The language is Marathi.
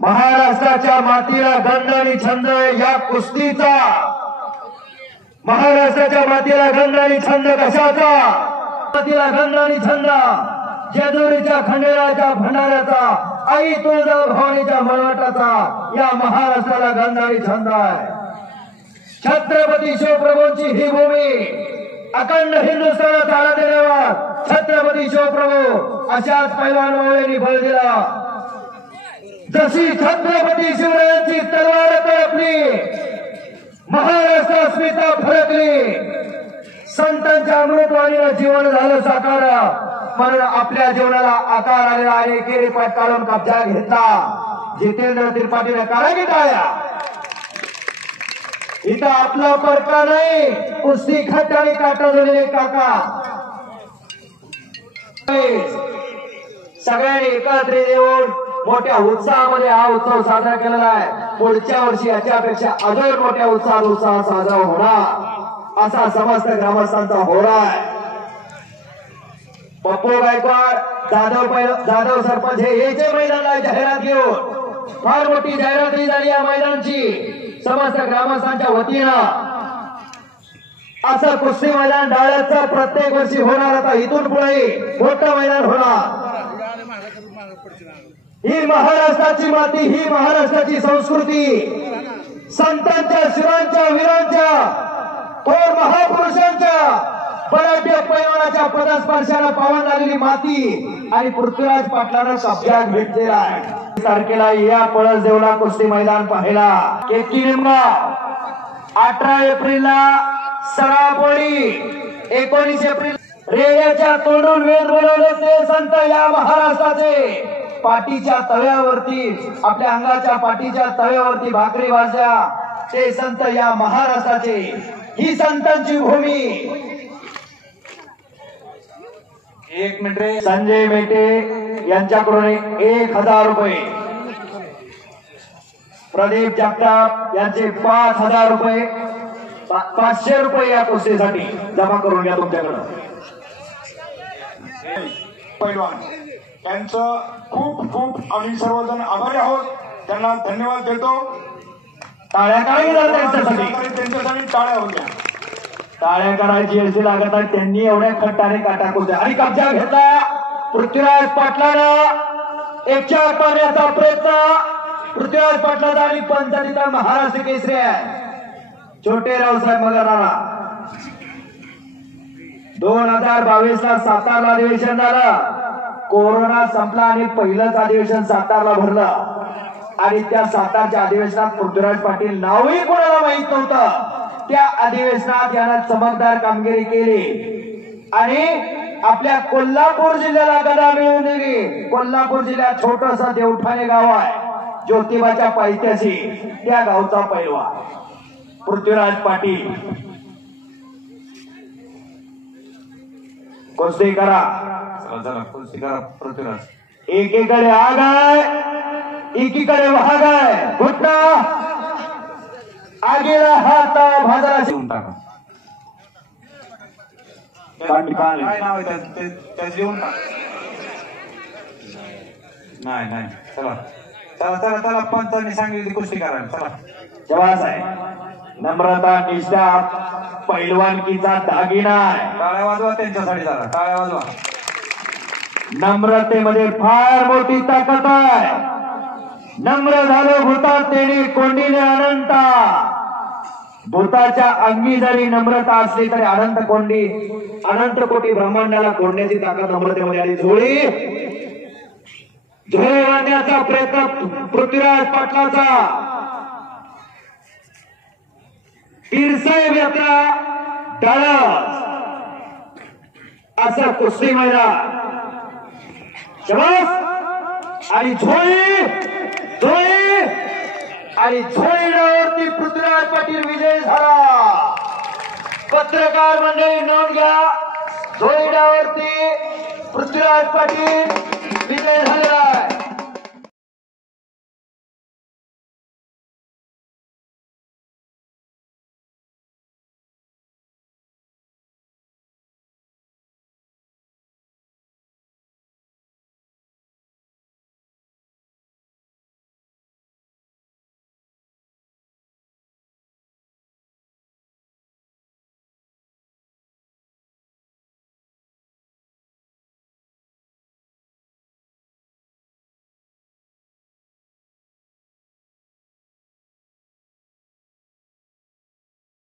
महाराष्ट्राच्या मातीला गंध आणि छंद या कुस्तीचा, महाराष्ट्राच्या मातीला गंध आणि छंद कशाचा? मातीला गंध आणि छंद जेजुरीच्या खंडेराच्या भंडाऱ्याचा, आई तुळजाभवानीच्या मळवटाचा, या महाराष्ट्राला गंध आणि छंद आहे. छत्रपती शिवप्रभूंची ही भूमी, अखंड हिंदुस्थानात तारा देण्यावर छत्रपती शिवप्रभू अशाच पैलवान मावळ्यांनी बळ दिला. जशी छत्रपती शिवरायांची तलवार तळपली, महाराष्ट्र अस्मिता फडकली, संतांच्या अमृतवाणीनं जीवन झालं साकार, म्हणून आपल्या जीवनाला आकार आलेला आहे. एकेरी पाठ काढून कब्जा घेतला जितेंद्र त्रिपाठीने. करा की टाळ्या. इथं आपला परका नाही, कुस्ती खट आणि काटा जोडलेले काका. सगळ्यांनी एकत्रित येऊन मोठ्या उत्साहामध्ये हा उत्सव साजरा केलेला आहे. पुढच्या वर्षी याच्यापेक्षा अजून मोठ्या उत्साह साजरा होणार असा समस्त ग्रामस्थांचा होरा आहे. पप्पू गायकवाड जाधव सरपंच हे जे मैदानाला जाहिरात घेऊन फार मोठी जाहिरात झाली या मैदानाची समस्त ग्रामस्थांच्या वतीनं. असं कुस्ती मैदान डाळ्याचं प्रत्येक वर्षी होणार. आता इथून पुढे मोठं मैदान होणार. ही महाराष्ट्राची माती, ही महाराष्ट्राची संस्कृती, संतांच्या शिरांच्या वीरांच्या थोर महापुरुषांच्या बलाढ्य पैलवानाच्या पदस्पर्शाला पावन झालेली माती आणि पृथ्वीराज पाटलांना कब्जा भेटलेला आहे. तारखेला या पळस देवला कुस्ती मैदान पाहायला. केतकी निमगाव 18 एप्रिलला सरापोळी, 19 एप्रिल रेड्याच्या तोंडून वेद बोलवले ते संत या महाराष्ट्राचे. पाठीच्या तव्यावरती, आपल्या अंगाच्या पाठीच्या तव्यावरती भाकरी भाज्या ते संत या महाराष्ट्राचे. ही संतांची भूमी. एक मिनिट रे. संजय मेटे यांच्याकडून 1000 रुपये, प्रदीप जगताप यांचे 5000 रुपये, 500 रुपये या कुस्तीसाठी जमा करून घ्या तुमच्याकडं. पैलवान त्यांचं खूप खूप आम्ही सर्वजण आभारी आहोत. त्यांना धन्यवाद देतो. टाळ्या त्यांच्यासाठी टाळ्या होत्या. टाळ्या करायची अशी लागत आहे. त्यांनी एवढ्या खट्टाने काटा कुस्त्या आणि कब्जा घेतला. पृथ्वीराज पाटलानं 1-4 पाण्याचा प्रयत्न. पृथ्वीराज पाटलाचा आणि पंचायतीचा महाराष्ट्र केसरी आहे. छोटे रावसाहेब मगराला 2022 ला सातारला अधिवेशन झालं. कोरोना संपला आणि पहिलंच अधिवेशन सातारला भरलं आणि त्या सातारच्या अधिवेशनात पृथ्वीराज पाटील नावही कोणाला माहित नव्हतं. त्या अधिवेशनात यानं चमकदार कामगिरी केली आणि आपल्या कोल्हापूर जिल्ह्याला गदा मिळवून दिली. कोल्हापूर जिल्ह्यात छोटस देवठाणे गाव आहे, ज्योतिबाच्या पायथ्याशी. त्या गावचा पैलवान पृथ्वीराज पाटील. कुस्ती करा, कुस्ती करा पृथ्वीराज. एकीकडे आग आहे, एकीकडे वाघ आहे. घुटना आगीला हात भाजला शिवून टाका. काय नाव आहे त्याचं देऊन टाक. नाही नाही, चला चला चला चला. पंचांनी सांगितली कुस्ती करायला. चला जेव्हा आहे नम्रता, निष्ठा पैलवानकीचा दागिना आहे. टाळ्या वाजवा त्यांच्यासाठी. जरा टाळ्या वाजवा. नम्रतेमध्ये फार मोठी ताकद आहे. नम्र झालो भूतात तेने कोंडीने अनंता. भूताच्या अंगी जरी नम्रता असली तरी अनंत कोंडी, अनंत कोटी ब्रह्मांडाला कोंडण्याची ताकद नम्रतेमध्ये आली. झोळी बांधण्याचा प्रयत्न पृथ्वीराज पाटलाचा. पीरसाहेब यात्रा डाळस असं कुस्ती मैदान. शबास. आणि झोळी झोळी आणि झोळीवरती पृथ्वीराज पाटील विजय झाला. पत्रकार मंडळी नोंद घ्या. झोळीवरती पृथ्वीराज पाटील